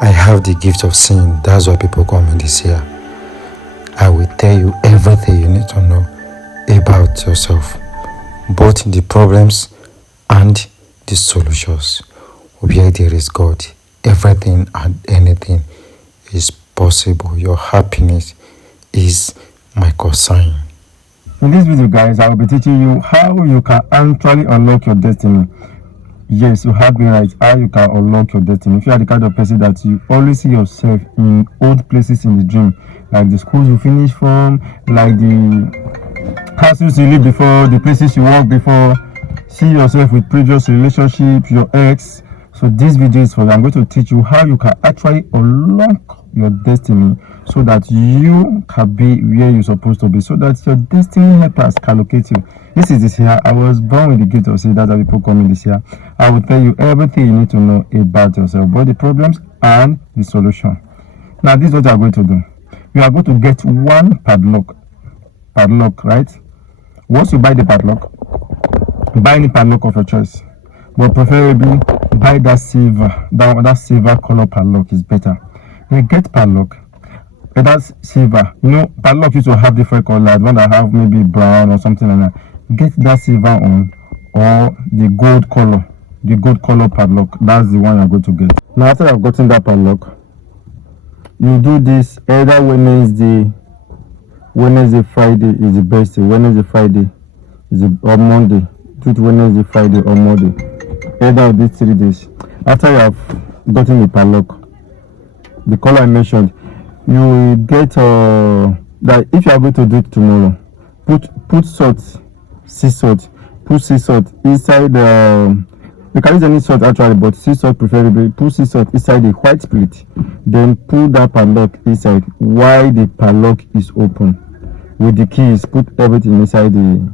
I have the gift of seeing. That's why people call me this year. I will tell you everything you need to know about yourself, both the problems and the solutions. Where there is God, everything and anything is possible. Your happiness is my concern. In this video, guys, I will be teaching you how you can actually unlock your destiny. Yes, you have me right. How you can unlock your destiny. If you are the kind of person that you always see yourself in old places in the dream, like the schools you finish from, like the houses you live before, the places you work before, see yourself with previous relationships, your ex. So this video is for you. I'm going to teach you how you can actually unlock your destiny so that you can be where you're supposed to be, so that your destiny helpers can locate you. This is this year. I was born with the gift of seeing. That's how people call me this year. I will tell you everything you need to know about yourself, both the problems and the solution. Now, this is what you are going to do. You are going to get one padlock. Padlock, right? Once you buy the padlock, buy any padlock of your choice, but preferably buy that silver. That silver color padlock is better. Then get padlock. That's silver. You know, padlock used to have different colors. One that have maybe brown or something like that. Get that silver one or the gold color. The gold color padlock. That's the one you're going to get. Now, after I've gotten that padlock, you do this either Wednesday, Friday is the best day. Wednesday, Friday is or Monday. Do it Wednesday, Friday, or Monday. Either of these 3 days. After you have gotten the padlock, the color I mentioned, you will get that if you are going to do it tomorrow, put salt, sea salt, put sea salt inside you can use any salt actually, but sea salt preferably. Put sea salt inside the white plate, then put that padlock inside while the padlock is open. With the keys, put everything inside the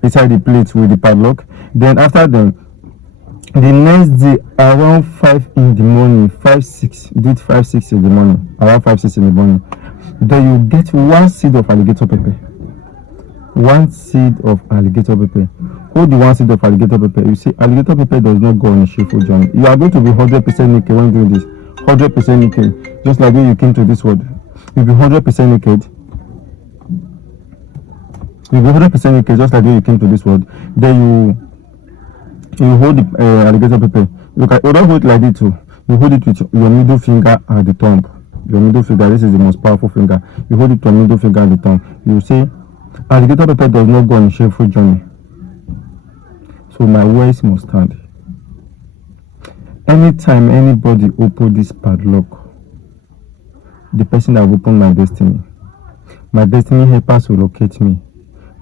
plate with the padlock. Then after then, the next day around 5 in the morning, 5 6, do it 5 6 in the morning, around 5 6 in the morning, then you get 1 seed of alligator pepper. 1 seed of alligator pepper. Hold the 1 seed of alligator pepper. You see, alligator pepper does not go on a shameful journey. You are going to be 100% naked when doing this. 100% naked, just like when you came to this world. You'll be 100% naked. You'll be 100% naked, just like when you came to this world. Then you hold the alligator pepper. You don't hold it like this too. You hold it with your middle finger and the thumb. Your middle finger. This is the most powerful finger. You hold it with your middle finger and the thumb. You say, alligator pepper does not go on a shameful journey, so my words must stand. Anytime anybody open this padlock, the person that will open my destiny helpers will locate me.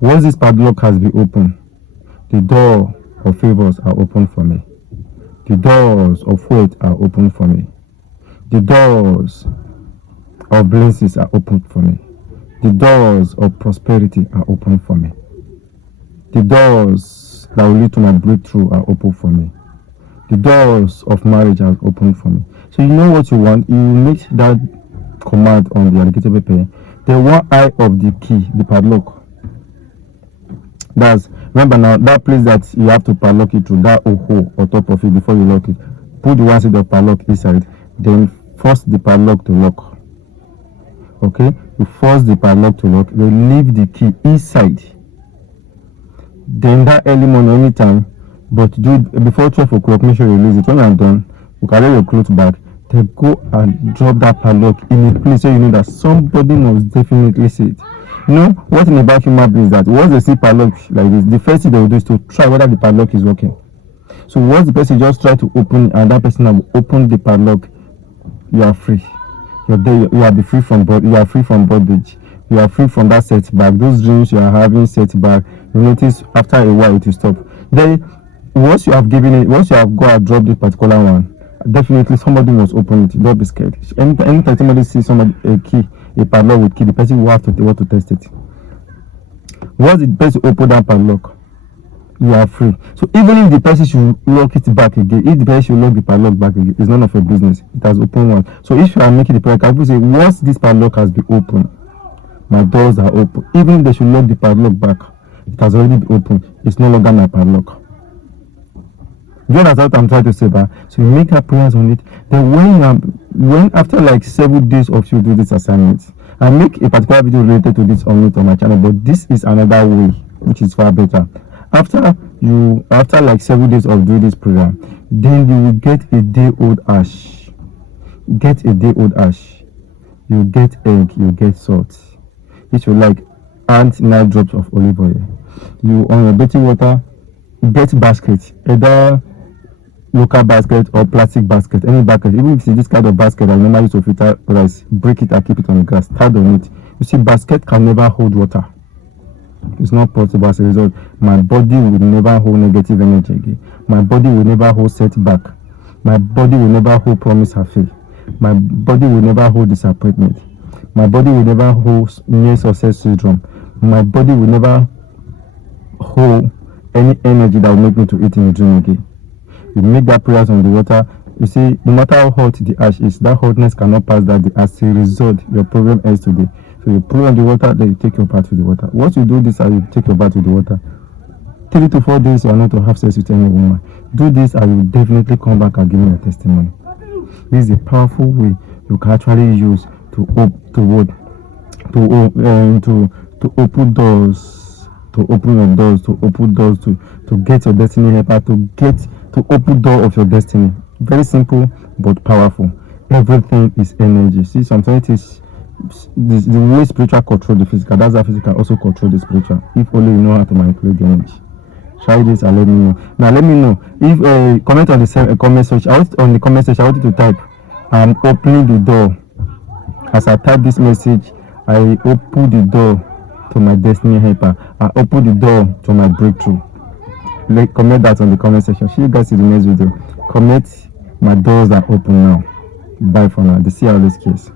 Once this padlock has been opened, the door of favors are open for me. The doors of wealth are open for me. The doors of blessings are open for me. The doors of prosperity are open for me. The doors that will lead to my breakthrough are open for me. The doors of marriage are open for me. So you know what you want. You make that command on the alligator pepper. The one eye of the key, the padlock. Remember now, that place that you have to padlock it through, that hole on top of it before you lock it. Put the 1 seed of padlock inside, then force the padlock to lock. Okay, you force the padlock to lock, then leave the key inside. Then that early morning, anytime, but do it before 12 o'clock. Make sure you release it. When I'm done, you carry your clothes back, then go and drop that padlock in a place so you know that somebody must definitely see it. You know, one thing about human beings is that once they see padlock like this, the first thing they will do is to try whether the padlock is working. So once the person just try to open and that person will open the padlock, you are free. You're there. You are free from bondage. You are free from that setback. Those dreams you are having setback, you notice after a while it will stop. Then once you have given it, once you have got and dropped this particular one, definitely somebody must open it. Don't be scared. Anytime somebody sees somebody a padlock with key, the person will have to want to test it. Once the person open that padlock, you are free. So even if the person should lock it back again, if the person should lock the padlock back again, it's none of your business. It has opened one. So if you are making the prayer, can you say, once this padlock has been opened, my doors are open. Even if they should lock the padlock back, it has already been opened. It's no longer my padlock. You understand what I'm trying to say, ba? So you make that prayers on it. Then when after like 7 days of you do this assignment, I make a particular video related to this on my channel, but this is another way which is far better. After like 7 days of doing this prayer, then you will get a day old ash. Get a day old ash. You get egg, you get salt. It will like add 9 drops of olive oil. You on your baking water, get basket, either local basket or plastic basket, any basket. Even if it's this kind of basket I normally use to filter rice, break it and keep it on the grass, stand on it. You see, basket can never hold water. It's not possible. As a result, my body will never hold negative energy again. My body will never hold setback. My body will never hold promise or fail. My body will never hold disappointment. My body will never hold near success syndrome. My body will never hold any energy that will make me to eat in the dream again. You make that prayers on the water. You see, no matter how hot the ash is, that hotness cannot pass that day. As a result, your problem ends today. So you pray on the water, then you take your bath with the water. Once you do this and you take your bath with the water, 3 to 4 days you are not to have sex with any woman. Do this and you will definitely come back and give me a testimony. This is a powerful way you can actually use to open doors, to open your doors, to open doors, to get your destiny helper, to open door of your destiny. Very simple but powerful. Everything is energy. See, sometimes it's the way spiritual control the physical, that's how physical also control the spiritual. If only you know how to manipulate the energy. Try this and let me know. Now let me know if comment on the comment section. I want you to type I'm opening the door. As I type this message, I open the door to my destiny helper. I open the door to my breakthrough. Comment that on the comment section. See you guys in the next video. Comment my doors are open now. Bye for now. See you all this case.